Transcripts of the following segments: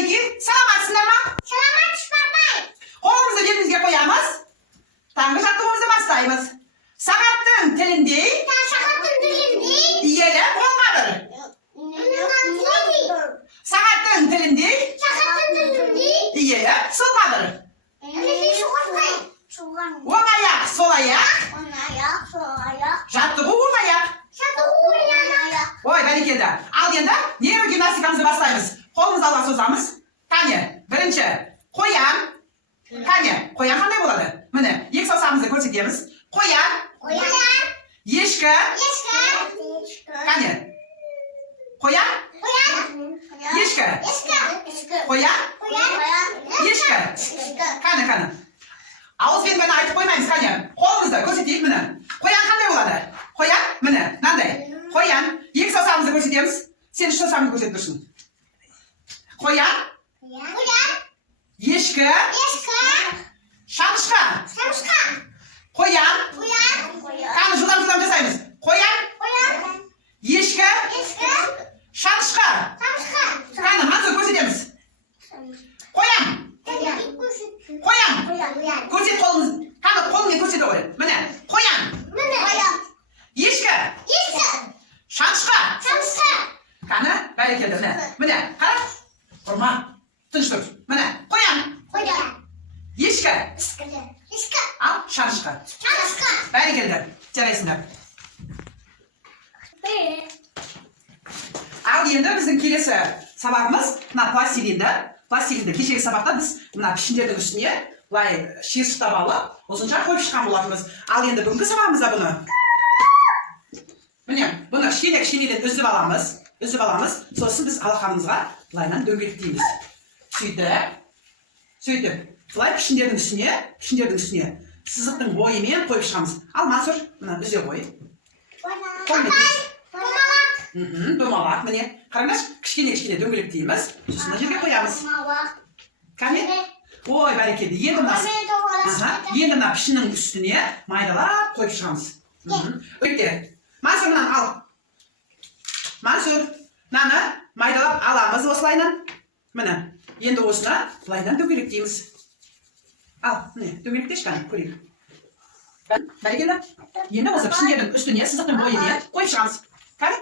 Мәлике, саламатсыңдар ма? Саламатсыз папай. Қолымызды белімізге қоямыз. Таңғы жаттығуымызды бастаймыз. Сағаттың тіліндей иелі болмадыр. Сағаттың тіліндей иелі сұлқадыр. Оң аяқ, сол аяқ. Жаттығу оң аяқ. Ой, бәрекелді. Ал енді нейрогимнастикамызды бастаймыз. Қолымызды алға созамыз. Қане, бірінші қоян. Қане, қоян қандай болады? Міне, екі саусағымызды көрсетеміз. Қоян. Ешкі. Қане. Қоян. Ешкі. Қоян. Ешкі. Қане. Ауызбен ғана айтып қоймаймыз, қане. Қолымызды көрсетейік, міне. Қоян қандай болады? Қоян, міне, мынандай. Қоян. Екі саусағымызды көрсетеміз. Сен үш саусағыңды көрсетіп тұрсың. Қоян. Ешкі. Шанышқа. Қоян. Қаны жылдам жасаймыз. Қоян. Ешкі. Шанышқа. Қаны мансыз көрсетеміз. Қоян. Көрсет қолыңыз. Қаны қолыңмен көрсете қой. Міне. Қоян. Ешкі. Шанышқа. Қаны бәрекелді. Міне. Қара. Ұрма. Тыныш тұр. Міне. Қоян. Ешкі. Ал шанышқа. Бәрекелді. Жарайсыңдар. Ал енді біздің келесі сабағымыз мына пластилинді. Пластилинді кешегі сабақта біз мына пішіндердің үстіне былай шиыршықтап алып, ұзынша қойып шыққан болатынбыз. Ал енді бүгінгі сабағымызда бұны міне, бұны кішкенеден үзіп аламыз. Сосын біз алақанымызға былайынан дөңгелектейміз. Сөйтіп, былай пішіндердің үстіне сызықтың бойымен қойып шығамыз. Ал Мансұр, мына үзе қой. Домалақ, міне. Қараңдаршы, кішкене дөңгелектейміз. Сосын мына жерге қоямыз. Кәне? Ой, бәрекелді. Енді мына пішіннің үстіне майдалап қойып шығамыз. Өйтті. Мансұр, мынаны ал. Мансұр, мынаны майдалап аламыз осылайынан. Міне. Енді осына былайдан дөңгелектейміз. Ал, міне, дөңгелектеші қане, көрейік. Бәрекелді. Енді осы пішіндердің үстіне сызықтың бойымен қойып шығамыз. Кәне?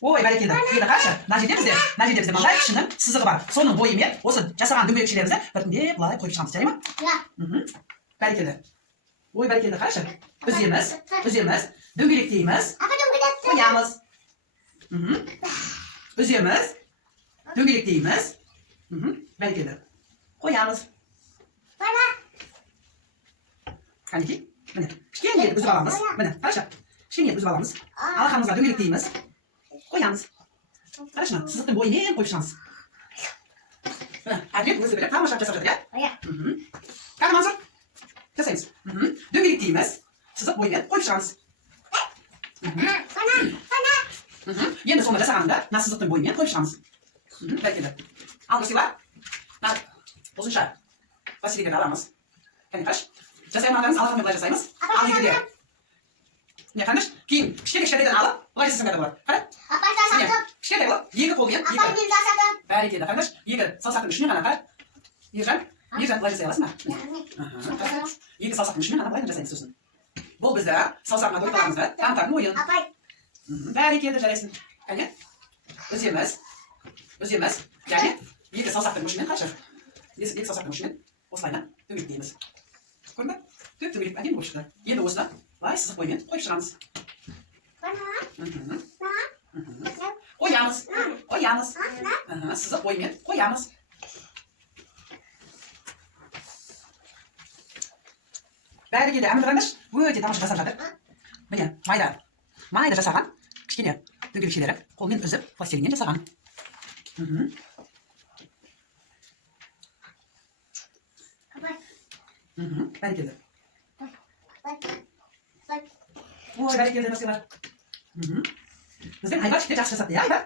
Ой, бәрекелді. Енді қарашы, мына жерде бізде мынандай пішіннің сызығы бар. Соның бойымен осы жасаған дөңгелекшелерімізді біртіндеп былай қойып шығамыз, жарай ма? Бәрекелді. Ой, бәрекелді, қарашы. Үземіз, дөңгелектейміз, қоямыз. Үземіз, дөңгелектейміз, бәрекелді. Қоямыз. Қанекей, міне, кішкене үзіп аламыз. Міне, қарашы, кішкене үзіп аламыз. Алақанымызға дөңгелектейміз. Қоямыз. Қарашы, сызықтың бойымен қойып шығамыз. Әділет өзі біліп тамаша жасап жатыр, иә? Қане, Мансұр? Жасаймыз. Дөңгелектейміз. Сызық бойымен қойып шығамыз. Енді соны жасағанда, мына сызықтың бойымен қойып шығамыз. Бәрекелді. Ал көрсеуі, мына ұзынша пластилиндерді аламыз. Кәне, қарашы. Жасаймағандарымыз алақанмен былай жасаймыз. Ал егеде. Не қараңдаршы, кейін кішкенеден алып, былай жасасаң да болады. Қара? Кішкентай болып, екі қолмен, бәрекелді. Қараңдаршы, екі саусақтың үшінен ғана, қара? Ержан былай жасай аласың ба? Екі саусақтың үшінен ғана былайдан жасаймыз сосын. Бұл бізді саусағына дойқаларымызды танытатын ойын. Бәрекелді, жарайсың. Кәне? Үземіз. Және екі саусақтың үшінен, қарашы? Екі саусақтың үшінен осылайынан дөңгелектейміз. Көрдің бе? Дөңгелек әдемі болып шықты. Енді осыны былай сызық бойымен қойып шығамыз. Қоямыз. Сызық бойымен қоямыз. Бәрекелді, әмір қараңдаршы, өте тамаша жасап жатыр. Міне, майда жасаған кішкене дөңгелекшелері қолмен үзіп пластилиннен жасаған. Бәрекелді. Ой, бәрекелді, нәрселер. Біздің Айбар шектер жақсы жасапты, иә, Айбар?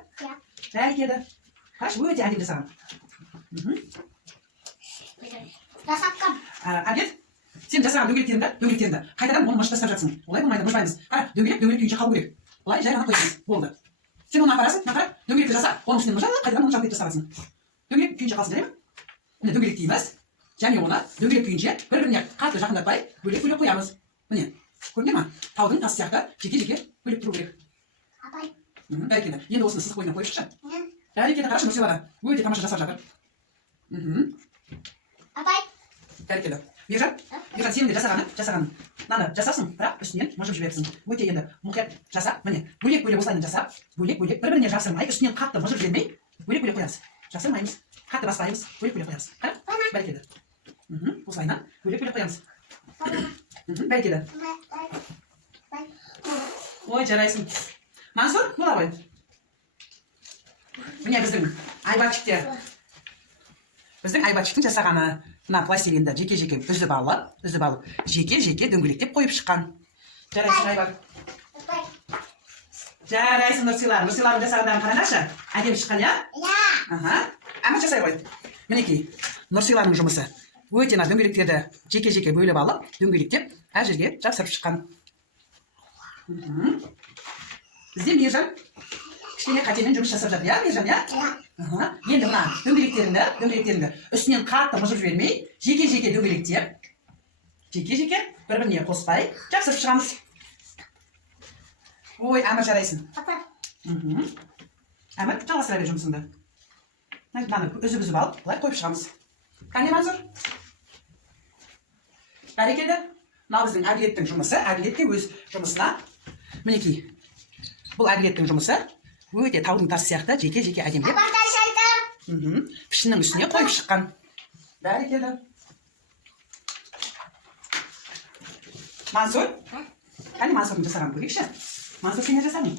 Бәрекелді. Қарашы, өте әдемі жасаған. Әдет, сен жасаған дөңгелектеріңді қайтадан оны мыжып тастап жатсың. Олай болмайды, мыжбаймыз. Қара, дөңгелек күйінше қалу керек. Олай жай ғана қойсыз. Болды. Сен оны апарасың, қара, дөңгелекті жаса, оның үстінен мыжып, қайтадан оны жабып тастап жатсың. дөңгелек күйінше қалсын жарай ма? Міне дөңгелектейміз. Және оны дөңгелек күйінше бір-біріне қатты жақындатпай бөлек-бөлек қоямыз. Міне, көріне ма? Таудың тасы сияқты жеке-жеке бөлек тұру керек. Бәрекелді. Енді осыны сызық бойынан қойып шықшы. Бәрекелді, қарашы Нұрсилаға. Өте тамаша жасап жатыр. Бәрекелді. Ержан сенің де жасағаның. Мынаны жасасын, бірақ үстінен мыжып жіберіпсің. Өте енді мұқият жасап, міне, бөлек-бөлек осылайын жасап, бөлек-бөлек бір-біріне жасырмай, үстінен қатты мыжып жібермей, бөлек-бөлек қоямыз. Жасырмаймыз, қатты баспаймыз, бөлек-бөлек қоямыз. Қара? Бәрекелді. Осылайынан бөлек-бөлек қоямыз. Бәрекелді. Ой, жарайсың. Мансұр, бола ғой. Міне біздің айбатчиктің жасағаны. Мына пластилинді жеке-жеке үзіп алып, жеке-жеке дөңгелектеп қойып шыққан. Жарайсың айбат. Жарайсың Нұрсилар. Нұрсилардың жасағандарың қараңдаршы. Әдемі шыққан, иә? Иә. Әмір жасай ғой. Мінекей, Нұрсилардың жұмысы. Өте дөңгелектерді жеке-жеке бөліп алып, дөңгелектеп әр жерге жапсырып шыққан. Бізде Мержан кішкене қатемен жұмыс жасап жатыр, иә, Мержан, иә? Енді мына дөңгелектеріңді үстінен қатты мыжып жібермей, жеке-жеке дөңгелектеп, жеке-жеке бір-біріне қоспай жапсырып шығамыз. Ой, Әмір жарайсың. Әмір, жалғастыра бер жұмысыңды. Мынаны үзіп алып, былай қойып шығамыз. Қане Мансұр? Бәрекелді. Мынау біздің әділеттің жұмысы, әділетте өз жұмысына. Мінекей, бұл әділеттің жұмысы өте таудың тасы сияқты жеке-жеке әдемдеп пішіннің үстіне қойып шыққан. Бәрекелді. Мансұр? Қане Мансұрдың жасаған көрейікші? Мансұр сен не жасадың?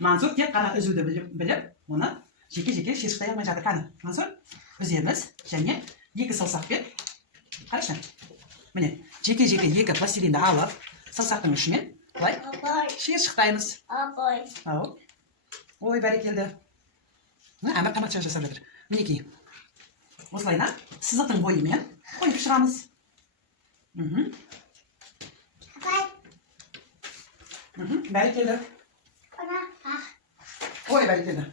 Мансұр тек қана үзуді біліп, оны жеке-жеке шешіктай алмай жатыр. Қане, Мансұр, үземіз және екі саусақпен, қарашы, міне, жеке-жеке екі пластилинді алып, саусақтың ұшымен былай шешіктаймыз. Ой, бәрекелді. Әмір тамаша жасап жатыр. Мінекей, осылайна сызықтың бойымен қойып шығамыз. Бәрекелді. Ой, бәрекелді.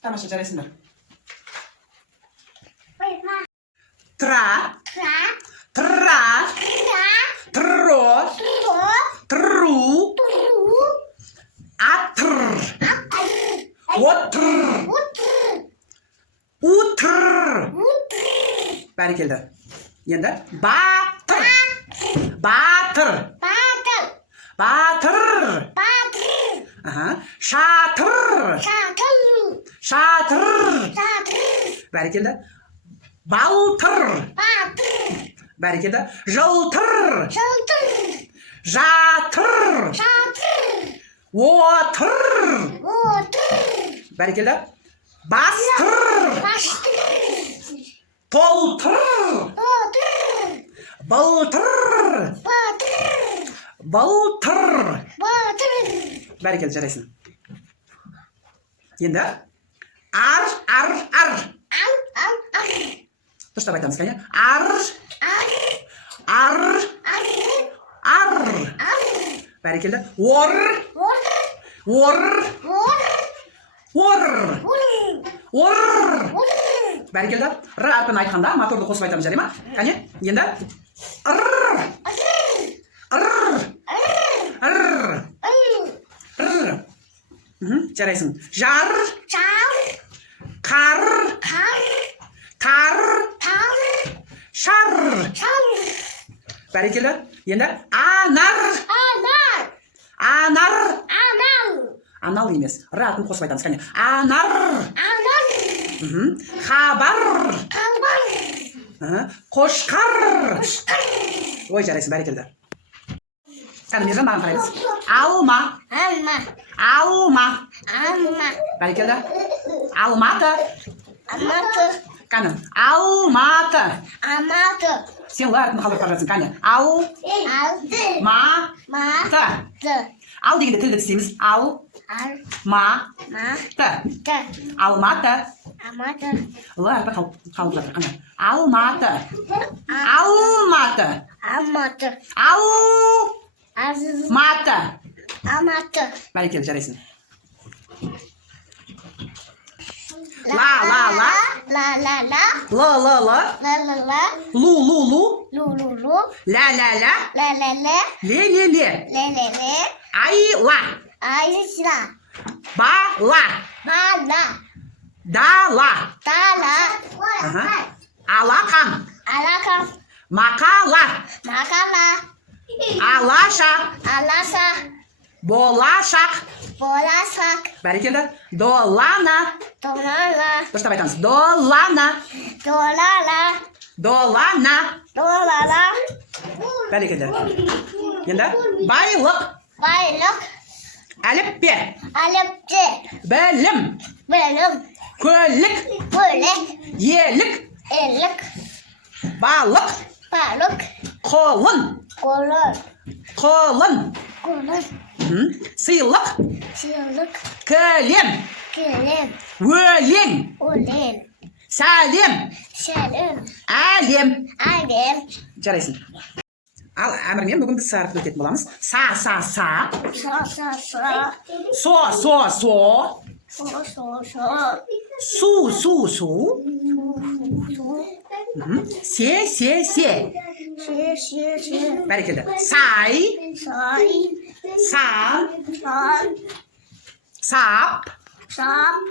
Тамаша жарайсыңдар. Тра, тра, тро, тру, атр, отр, утр. Бәрекелді. Енді батыр, батыр, батыр, шатыр, шатыр. Бәрекелді. Балтыр. Бәрекелді. Жылтыр. Жатыр. Отыр. Бәрекелді. Бастыр. Толтыр. Былтыр. Былтыр. Бәрекелді, жарайсың. Енді ар. Дұрыстап айтамыз, қане? Ар. Бәрекелді. Ор. Бәрекелді. Р әрпін айтқанда моторды қосып айтамыз, жарай ма? Қане? Енді жарайсың. Жар. Қар. Тар. Шар. Бәрекелді. Енді анар. Анал емес. Р атын қосып айтамыз, қане? Анар. Хабар. Қошқар. Ой, жарайсың, бәрекелді. Қане, Мержан, маған қараймыз. Алма. Бәрекелді. Алматы. Қане, Алматы. Сен ләртін қалдырып бара жатсың, қане? Алматы. Ал дегенде тілді тістейміз. Алматы. Ләрті қалып жатыр, қане? Алматы. Бәрекелді, жарайсың. Ла. ла ла ла ла ла ла ла ла ла лу лу лу лу лу лу ля ля ля ла ла ла ле ле ле ле ле ле айла айла бала бала дала дала алақан алақан мақала мақала алаша аласа болашақ болашақ бәрекелді долана долала дұрыстап айтамыз долана долала долана долала бәрекелді енді байлық байлық әліппе әліпте білім білім көлік көлік елік елік балық балық қолын қолын қолын қолын сыйлық сыйлық кілем кілем өлең өлең сәлем сәлем әлем әлем жарайсың ал әмірмен бүгін біз арқылы өтетін боламыз са са са со со со со со су су су се се се се бәрекелді сай сай сан сан сап сап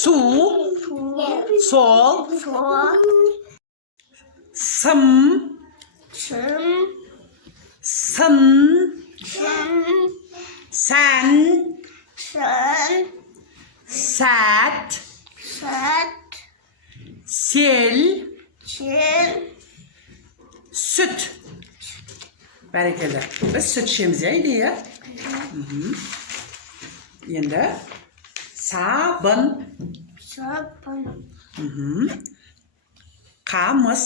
су сол сол сым сым сын сым сән сын сәт сәт сел сел сүт бәрекелді біз сүт ішеміз иә енді сабын сабын қамыс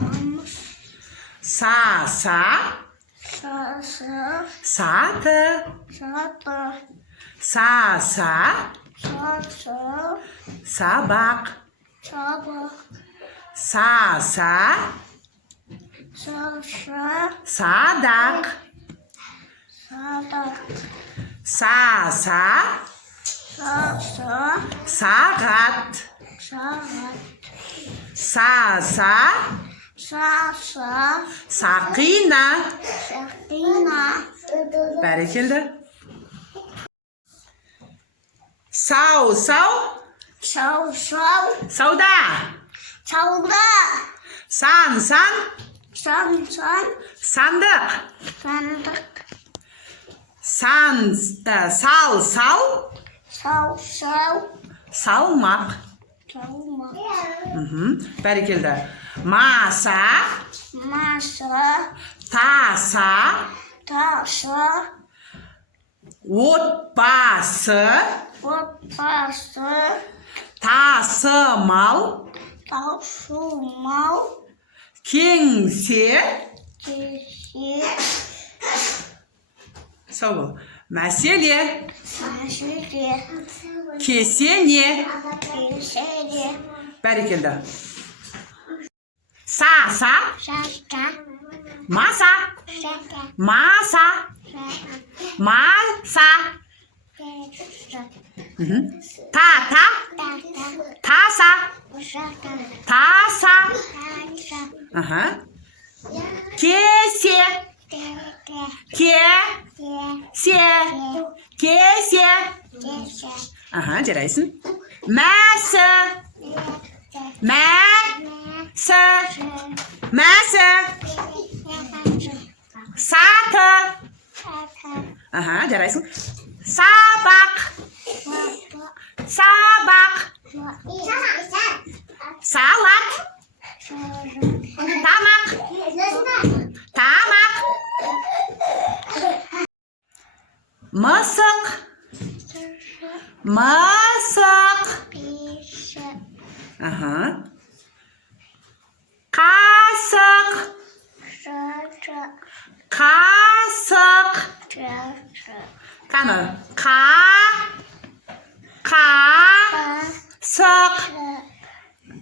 қамыс саса сасы саты саты саса сасы сабақ сабақ саса саса садақ садақ саса саса сағат сағат саса саса сақина сақина бәрекелді сау сау сау сау сауда сауда сан сан сан сан сандық сандық сал сал сау сау салмақ салма бәрекелді маса маса таса таса отбасы отбасы тасымал тасымал кеңсе кесе сау бол мәселе мәселе кесене кеселе бәрекелді са шаша маса шаша маса маса та таса таса кесе кесе жарайсың мәсі мәсі саты жарайсың сабақ салат тамақ мысық қасық қаны қасық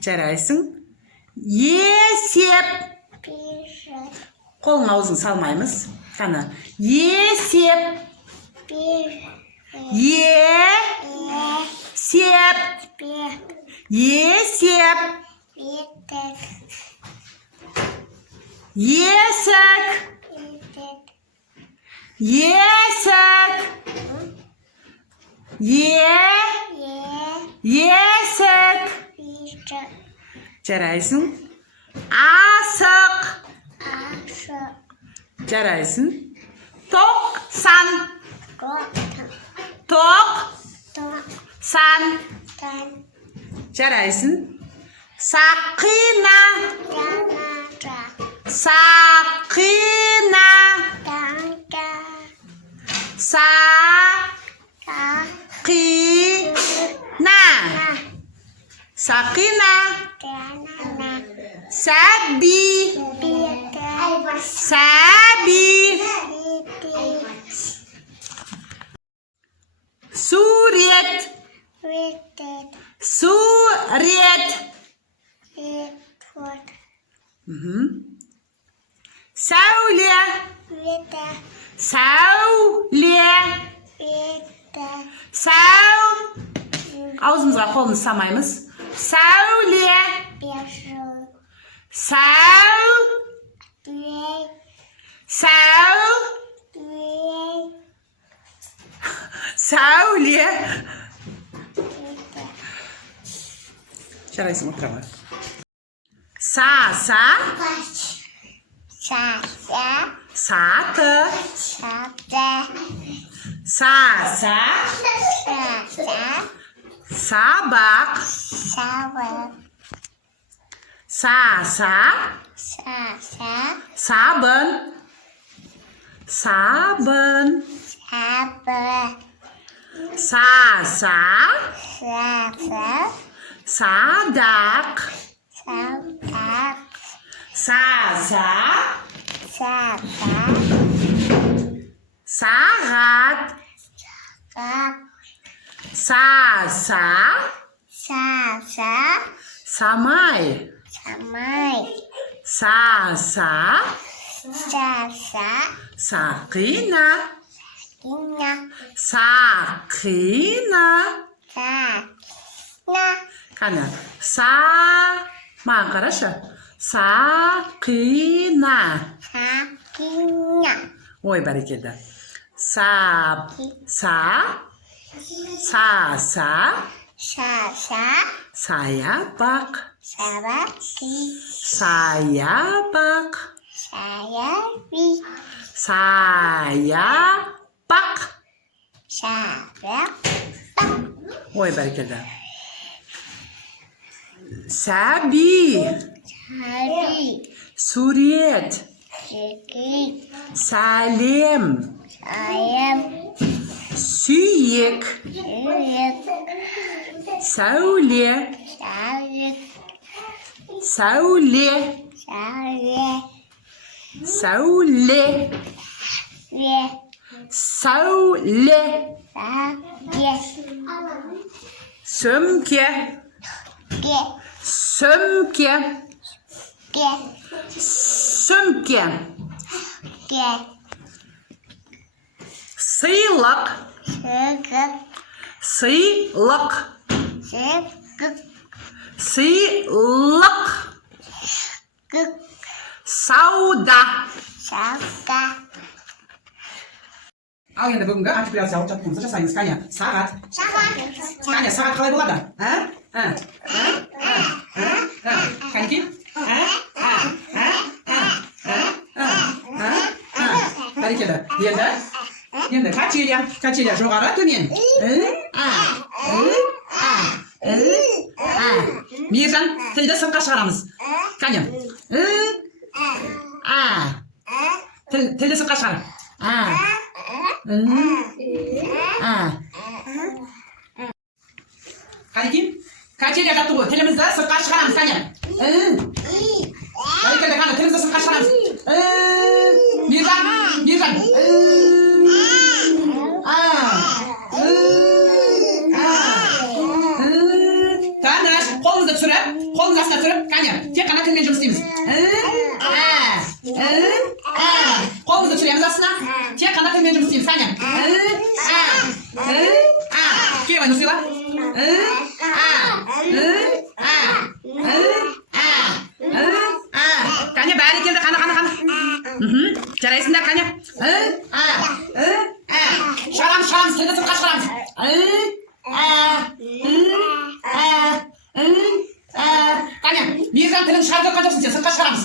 жарайсың есеп қолың аузын салмаймыз қаны есеп есеп Есеп. етек, Есік. етек, Есік. Есік. бишік, Жарайсың. Асық. ашық, Жарайсың. Тоқсан. тоқтан, Тоқсан. тоқтан, Жарайсың. Сақина. жанаша, Сақина. танка, Сақина. Сақина. жанана, Сәби. бетек, Сәби. етек, Сурет. етек, Сурет. етек, Сәуле. етек, Сәуле. етек, Аузымызға қолымызды самаймыз. Сәуле. бешік, Сәуле. Сәуле. Жарайсың, отыра ғой. Саса. саса, Саты. сата, Саса. саса, Сабақ. сабақ, Саса. саса, Сабын. Сабын. сабы, Саса. саса, Садақ. сабақ, Саса. саба, Сағат. сап, Саса. саса, Самай. самай, Саса. саса, Сақина. кина, Сақина. сакина, Қане. Маған қарашы. Сақина. сакина, Ой, бәрекелді. Саса. саса, Саябақ. сабаки, Саябақ. саяби, Саябақ. сабақ, Ой, бәрекелді. Сәби. саби, Сурет. жеки, Сәлем. саям, Сүйек. сүйек, Сәуле. сауік, Сәуле. сауле, Сәуле. ле, Сәуле. саге, Сөмке. ге, Сөмке. ге, Сөмке. ге, Сыйлық. сығып, Сыйлық. сығып, Сыйлық. гүк, Сауда. саука, Ал енді бүгінгі артикуляциялық жаттығуымызды жасаймыз. Қане, сағат. сағат, Қане, сағат қалай болады? Қанекей? Бәрекелді. Енді качеля жоғары, төмен. Мейіржан, тілді сыртқа шығарамыз. Қане. Тілді сыртқа шығар. Қанекей? Качеля жаттығу. Тілімізді сыртқа шығарамыз. Қане. Бәрекелді, қане, тілімізді сыртқа шығарамыз. Мейіржан. Қанаш, қолымызды түсіріп, қолымыз астына түсіріп, қане, тек қана тілмен жұмыс істейміз. Қолымызды түсіреміз астына, тек қана тілмен жұмыс істейміз. Қане. Кел, мені сыйла. Қане, бәрі келді, қана. Жарайсыңдар, қане. Шығарамыз, тілді сыртқа шығарамыз. Қане, мейіржан тілін шығарып жатқан жоқсың сен, сыртқа шығарамыз.